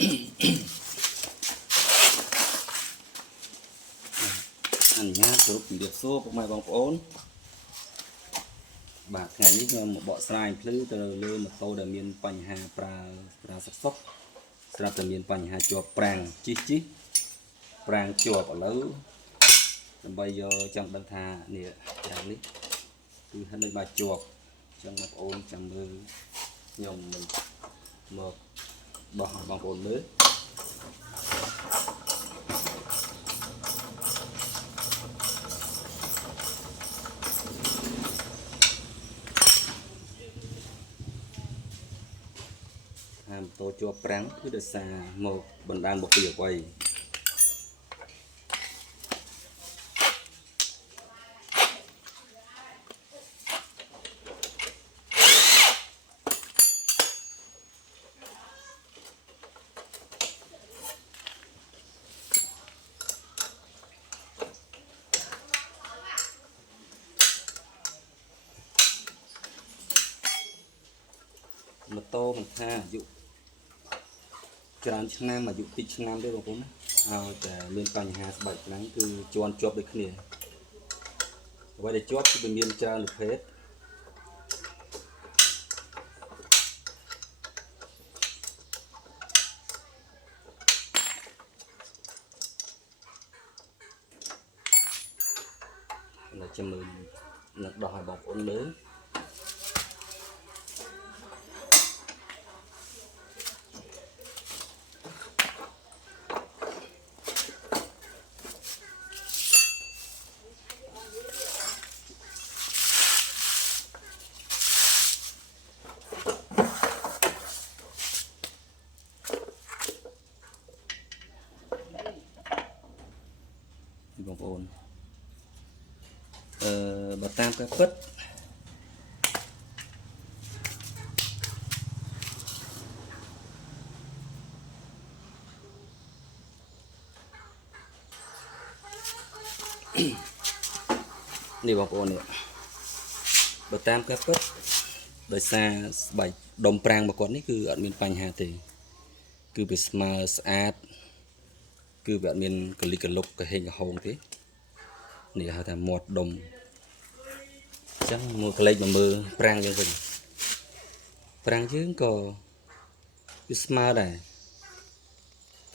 anh nhá chụp điệp số của mày bóng ổn bà ngàyนี้một bộ slide phứ từ lưới một tô để miền Pành Hà pra sắc sóc ra từ miền Pành Hà chùa prang chi prang chùa ở lấu bây giờ trong đợt thà nè chẳng lý từ hai bên bà chùa trong một ôn trong mưa nhom mình một bằng ôn mới tô chùa prang cứ được xa một bần đan một bìa quay một tô một tha dụ tràn năm mà dụ tịch năm đấy không để miền Pành Hà bảy nắng cứ chọn chụp được nè vậy để chốt thì miền tràn được hết là cho mình đòi bóng ổn lớn bóng ổn bà tam cái phấtนี่บางคนเนี่ยbà tam cái phất đời xa bảy đồng prang mà cònនេះគឺអត់មានបញ្ហាទេគឺវាស្មើស្អាតគឺវាអត់មានកលិកលុកកហេងកហោងទេនេះហៅថាមាត់ដុំអញ្ចឹងមកក្លេកមកមើលប្រាំងយើងវិញប្រាំងយើងក៏វាស្មើដែរ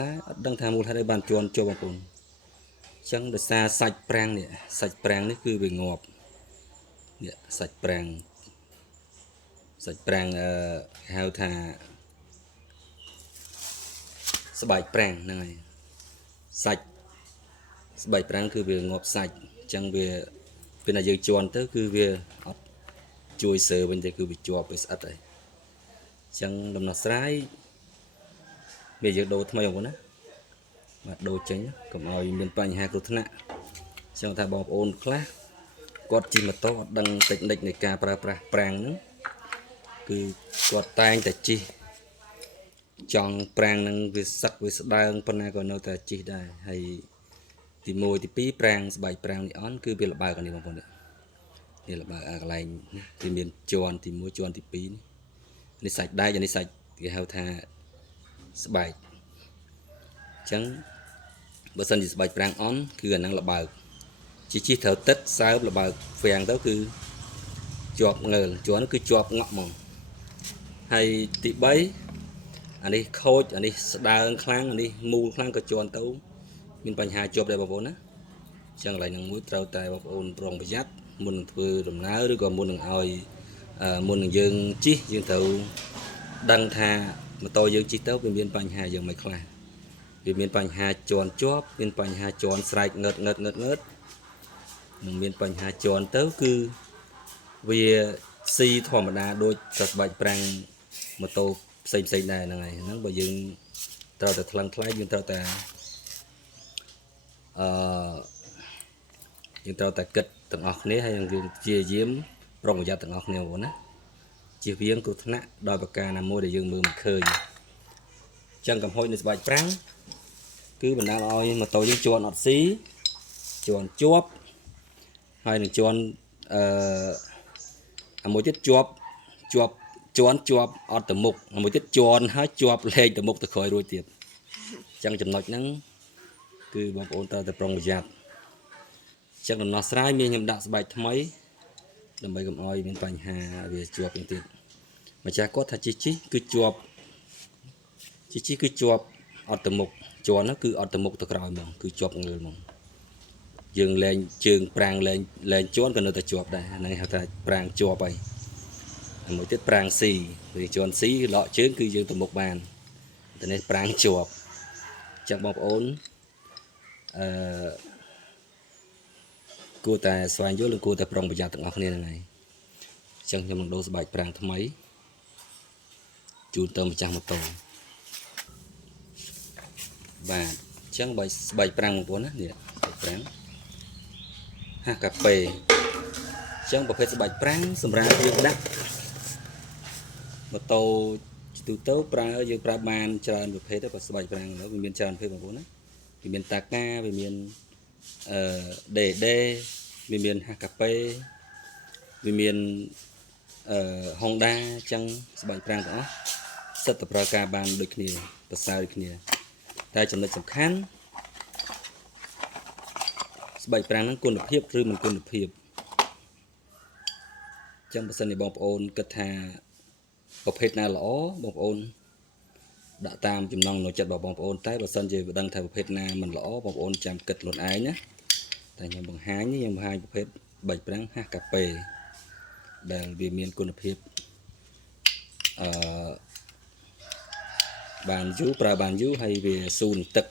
តែអត់ដឹងថាមូលហេតុអីបានជន់ចូលបងប្អូនអញ្ចឹងដោយសារសាច់ប្រាំងនេះសាច់ប្រាំងនេះគឺវាងាប់នេះសាច់ប្រាំងហៅថាស្បែកប្រាំងហ្នឹងហើយសាច់ស្បែកប្រាំងគឺវាងាប់សាច់អញ្ចឹងវាពេលណាយើងជន់ទៅគឺវាអត់ជួយសើវិញទេគឺវាជាប់វាស្អិតហើយអញ្ចឹងដំណោះស្រាយវាយើងដូរថ្មីបងប្អូនណាបាទដូរចេញកុំឲ្យមានបញ្ហាគ្រោះថ្នាក់អញ្ចឹងថាបងប្អូនខ្លះគាត់ជិះម៉ូតូអត់ដឹងតិចនិចនៃការប្រើប្រាស់ប្រាំងហ្នឹងគឺគាត់តែងតែជិះចង់ប្រាំងនឹងវាសឹកវាស្ដើងប៉ុណ្ណាក៏នៅតែជិះដែរហើយទី1ទី2ប្រាំងស្បែកប្រាំងនេះអន់គឺវាលបើកនេះបងប្អូននេះលបើកកន្លែងទីមានជាន់ទី1ជាន់ទី2នេះសាច់ដែកនេះសាច់គេហៅថាស្បែកអញ្ចឹងបើសិនជាស្បែកប្រាំងអន់គឺអាហ្នឹងលបើកជិះត្រូវទឹកសើបលបើកហ្វាំងទៅគឺជាប់ងើលជាន់គឺជាប់ងក់ហ្មងហើយទី3អានេះខូចអានេះស្ដើងខ្លាំងអានេះមូលខ្លាំងក៏ជាន់ទៅមានបញ្ហាជាប់ដែរបងប្អូនណាអញ្ចឹងកន្លែងហ្នឹងមួយត្រូវតែបងប្អូនប្រុងប្រយ័ត្នមុននឹងធ្វើដំណើរឬក៏មុននឹងឲ្យមុននឹងយើងជិះយើងត្រូវដឹងថាម៉ូតូយើងជិះទៅវាមានបញ្ហាយ៉ាងម៉េចខ្លះវាមានបញ្ហាជាន់ជាប់មានបញ្ហាជាន់ស្រែកងើតមានបញ្ហាជាន់ទៅគឺវាស៊ីធម្មតាដូចតែស្បែកប្រាំងម៉ូតូផ្សេងដែរហ្នឹងហើយហ្នឹងបើយើងត្រូវតែថ្លឹងថ្លែងយើងត្រូវតែយើងត្រូវតែគិតទាំងអស់គ្នាហើយយើងព្យាយាមប្រុងប្រយ័ត្នទាំងអស់គ្នាបងណាជៀសវាងគ្រោះថ្នាក់ដោយប្រការណាមួយដែលយើងមើលមិនឃើញអញ្ចឹងកំហុសនៃស្បែកប្រាំងគឺបណ្ដាលឲ្យម៉ូតូយើងជាន់អត់ស៊ីជាន់ជាប់ហើយនឹងជាន់មួយទៀតជាប់ ជន់ជាប់អត់ទៅមុខមួយទៀតជន់ហើយជាប់លេខទៅមុខទៅក្រោយរួចទៀតអញ្ចឹងចំណុចហ្នឹងគឺបងប្អូនត្រូវតែប្រុងប្រយ័ត្នអញ្ចឹងដំណោះស្រាយមានខ្ញុំដាក់ស្បែកថ្មីដើម្បីកុំឲ្យមានបញ្ហាវាជាប់ទៀតទៀតម្ចាស់គាត់ថាជីគឺជាប់ជីគឺជាប់អត់ទៅមុខជន់ហ្នឹងគឺអត់ទៅមុខទៅក្រោយហ្មងគឺជាប់ងើលហ្មងយើងលែងជើងប្រាំងលែងជន់ក៏នៅតែជាប់ដែរហ្នឹងហៅថាប្រាំងជាប់ហើយមួយទៀតប្រាំងស៊ីវាជន់ស៊ីលក់ជើងគឺយើងទៅមុខបានតែនេះប្រាំងជាប់អញ្ចឹងបងប្អូនគួរតែស្វែងយល់ឬគួរតែប្រុងប្រយ័ត្នទាំងអស់គ្នាហ្នឹងហើយអញ្ចឹងខ្ញុំនឹងដូរស្បែកប្រាំងថ្មីជូនទៅម្ចាស់ម៉ូតូបាទអញ្ចឹងបើស្បែកប្រាំងបងប្អូនណានេះស្បែកប្រាំងហាកាហ្វេអញ្ចឹងប្រភេទស្បែកប្រាំងសម្រាប់យើងដាក់ម៉ូតូទូទៅយើងប្រើបានច្រើនប្រភេទតែស្បែកប្រាំងនោះវាមានច្រើនប្រភេទបងប្អូនណាវាមានតាកាវាមានដេវាមានហាកាប៉េវាមានហុងដាអញ្ចឹងស្បែកប្រាំងទាំងអស់សិតតែប្រើការបានដូចគ្នាប្រសើរដូចគ្នាតែចំណុចសំខាន់ស្បែកប្រាំងហ្នឹងគុណភាពឬមិនគុណភាពអញ្ចឹងបើសិនជាបងប្អូនគិតថាប្រភេទណាល្អបងប្អូនដាក់តាមចំណង់ចិត្តរបស់បងប្អូនតែបើសិនជាដឹងថាប្រភេទណាមិនល្អបងប្អូនចាំគិតខ្លួនឯងណាតែខ្ញុំបង្ហាញប្រភេទស្បែកប្រាំងហាកាប៉េដែលវាមានគុណភាពបានយូរប្រើបានយូរហើយវាស៊ូនឹងទឹក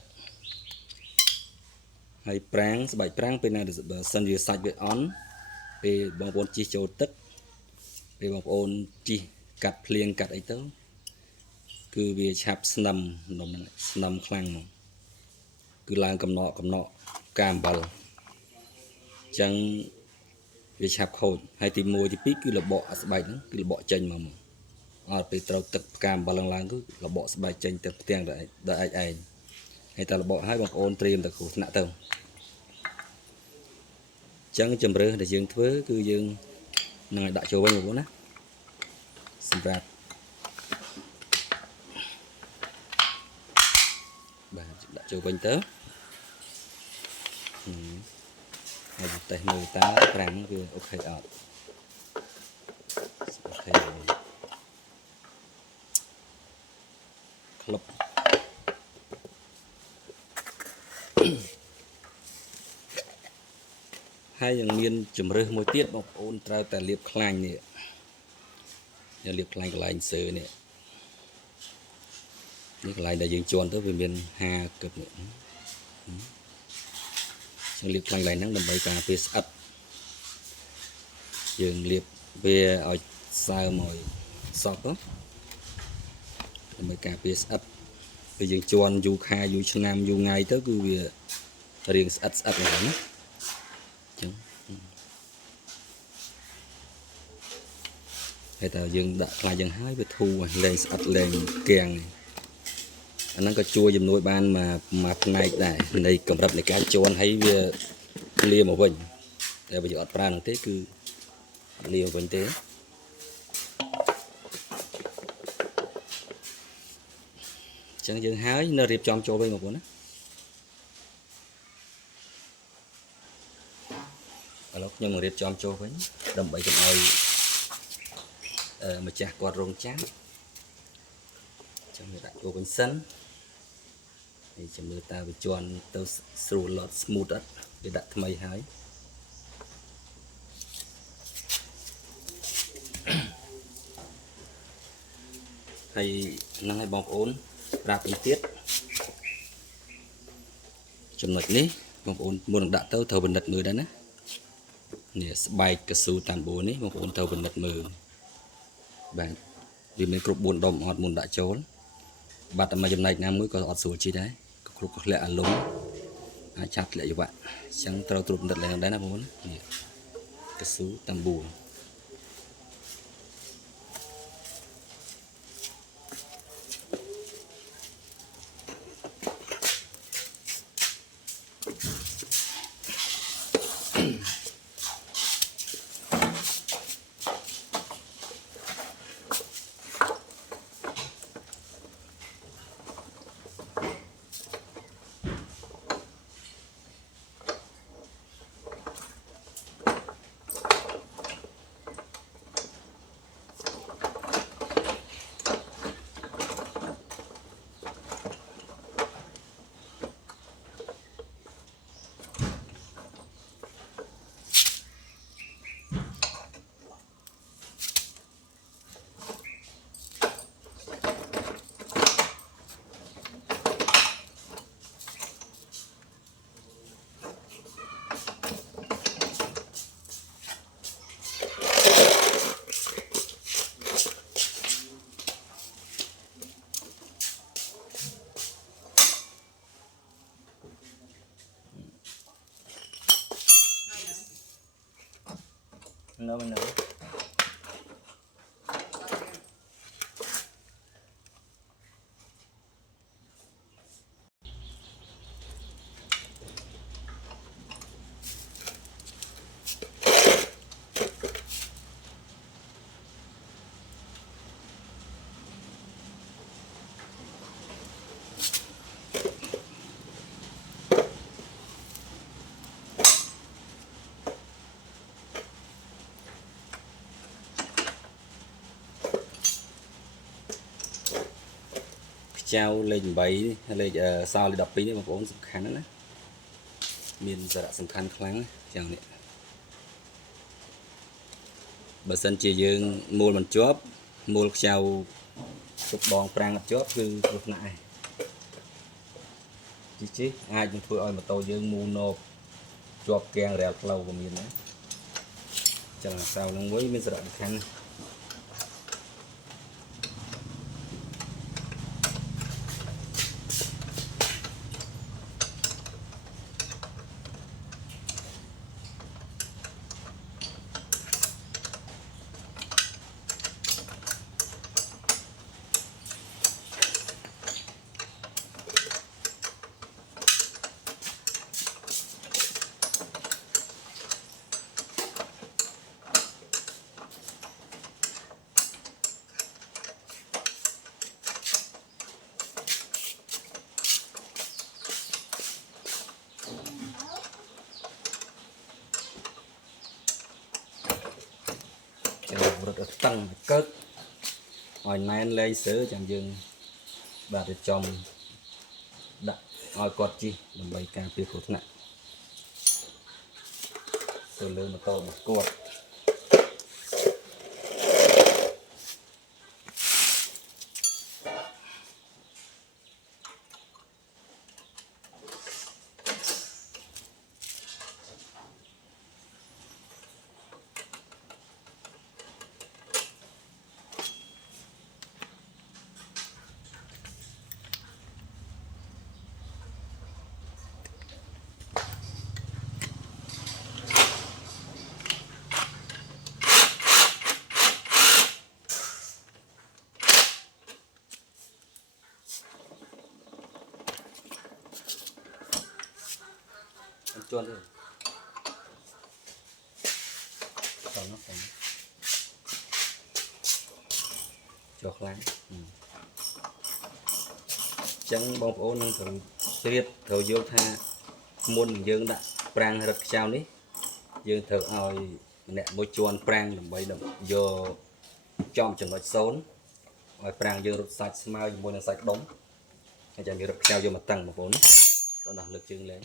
ហើយប្រាំងស្បែកប្រាំងពេលណាបើសិនជាសាច់វាអន់ពេលបងប្អូនជិះចូលទឹកពេលបងប្អូនជិះកាត់ភ្លៀងកាត់អីទៅគឺវាឆាប់ស្នឹមស្នឹមខ្លាំងមកគឺឡើងកំណក់កាអំបិលអញ្ចឹងវាឆាប់ខូចហើយទី1ទី2គឺរបកស្បែកហ្នឹងគឺរបកចេញមកអត់ពេលត្រូវទឹកផ្កាអំបិលឡើងគឺរបកស្បែកចេញទៅផ្ទាំងដល់ឯងហើយតែរបកឲ្យបងប្អូនត្រៀមទៅគ្រោះថ្នាក់ទៅអញ្ចឹងជំរឿនដែលយើងធ្វើគឺយើងនឹងឲ្យដាក់ចូលវិញបងប្អូនណាសម្រាប់បាទដាក់ចូលវិញទៅហើយតេស្តមើលតើប្រាំងវាអូខេអត់អូខេក្លឹបហើយยังមានជំរើសមួយទៀតបងប្អូនត្រូវតែលាបខ្លាញ់នេះយើងលាបខ្លាញ់កន្លែងសើនេះកន្លែងដែលយើងជន់ទៅវាមានហាកឹបនេះយើងលាបខ្លាញ់កន្លែងហ្នឹងដើម្បីការពារស្អិតយើងលាបវាឲ្យសើមឲ្យសក់ទៅដើម្បីការពារស្អិតពេលយើងជន់យូរខែយូរឆ្នាំយូរថ្ងៃទៅគឺវារៀងស្អិតហ្នឹងណាអញ្ចឹងហើយតើយើងដាក់ខ្លាញ់យ៉ាងហើយវាធូរលែងស្អិតលែងគាំងអាហ្នឹងក៏ជួយជំនួយបានមកផ្នែកដែរនៃកម្រិតនៃការជន់ហើយវាលាមកវិញតែបើយើងអត់ប្រើហ្នឹងទេគឺលាមកវិញទេអញ្ចឹងយើងហើយនៅរៀបចំចូលវិញបងប្អូនណាឥឡូវខ្ញុំនឹងរៀបចំចូលវិញដើម្បីកុំឲ្យម្ចាស់គាត់រងចាំចាំវាដាក់ចូលវិញសិនហើយចាំមើលតើវាជន់ទៅស្រួលឡត់ smooth អត់វាដាក់ថ្មីហើយហើយហ្នឹងហើយបងប្អូនប្រាប់ពីទៀតចំណុចនេះបងប្អូនមុននឹងដាក់ទៅត្រូវពិនិត្យមើលដែរណានេះស្បែកកស៊ូតាមបូនេះបងប្អូនត្រូវពិនិត្យមើលបាទវាមានគ្រប់4ដុំអត់មុនដាក់ចូលបាត់តែមួយចំណែកណាមួយក៏អត់ស្រួលជិះដែរក៏គ្រប់ធ្លាក់អាលុំអាចចាប់ធ្លាក់យវៈអញ្ចឹងត្រូវត្រួតពិនិត្យឡើងដែរណាបងប្អូននេះកស៊ូតាមបូ nó bên nữa trao lên 7 lên sao lên đọc tí đấy mà cũng sầm khăn đó miền giờ đã sầm khăn khoáng chào này bà sân chia dương mua mình chóp mua trao chụp bòn prang chóp cứ lúc nãy chứ ai cũng thôi ơi mà tôi dương mua nộp chóp keng rẹo lâu của miền đấy chẳng là sao nó mới giờ đã khăn rất tăng cất hồi nay lên sữa chẳng dừng bà để chồng đặt ngồi cọt chi làm bay càng phía khổ nặng sữa lớn mà to một cột chuồn rồi còn nó còn chuột láng chẳng bông ố nâng thử tiết thử vô tha muôn dương đã prang rất sao ní dương thử ao nè môi chuồn prang làm bay đậm vô trong trường loại xốn rồi prang dương rất sạch smile môi là sạch đóng hay chẳng như rất sao vô mặt tầng một vốn đó là lực chương lên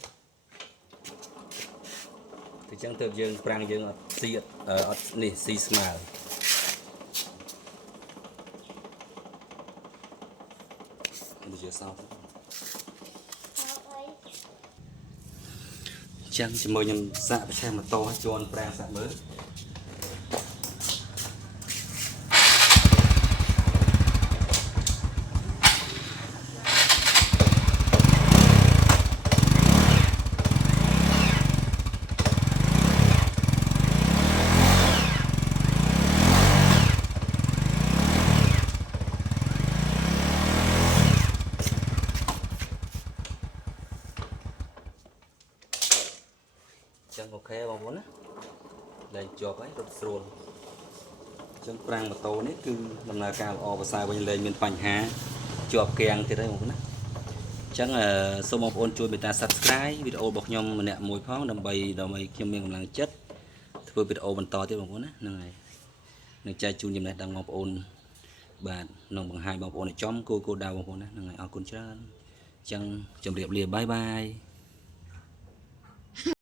thì chẳng thường dương prang dương si nè si smile bây giờ sao chẳng chỉ mời nhầm dạ phải xem mà to cho anh prang dạ mới chẳng ok bông vốn á lên cho cái rất rồi chẳng prang mà to đấy cứ làm nào cao o và sai bên lên miền Pành Hà chọp kèng thì đây một cái chẳng là số một ôn chui người ta subscribe video bọc nhom mà nè mùi pháo đầm bầy đầm bầy kim miền làm chất vừa video mình to tiếp một vốn á này này trai chui nhầm này đang ngọc ôn bạn nòng bằng hai bọc ôn này chóm cô đào bọc ôn á này ở con chân chẳng chồng điệp lìa bye bye